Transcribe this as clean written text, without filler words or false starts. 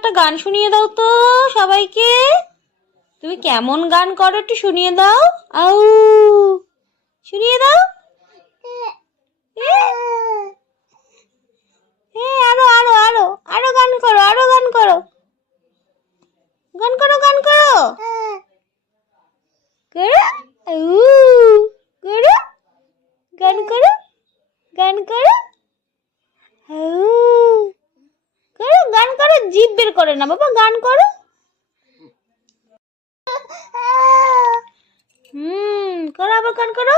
একটা গান শুনিয়ে দাও তো সবাইকে। তুমি কেমন গান করো একটু শুনিয়ে দাও। আউ শুনিয়ে দাও। আরো আরো আরো আরো গান করো, আরো গান করো, গান করো, গান করো, করো, করো, গান করো, গান করো, করো, গান করো, জিভ বের করে না বাবা, গান করো। করো, আবার গান করো।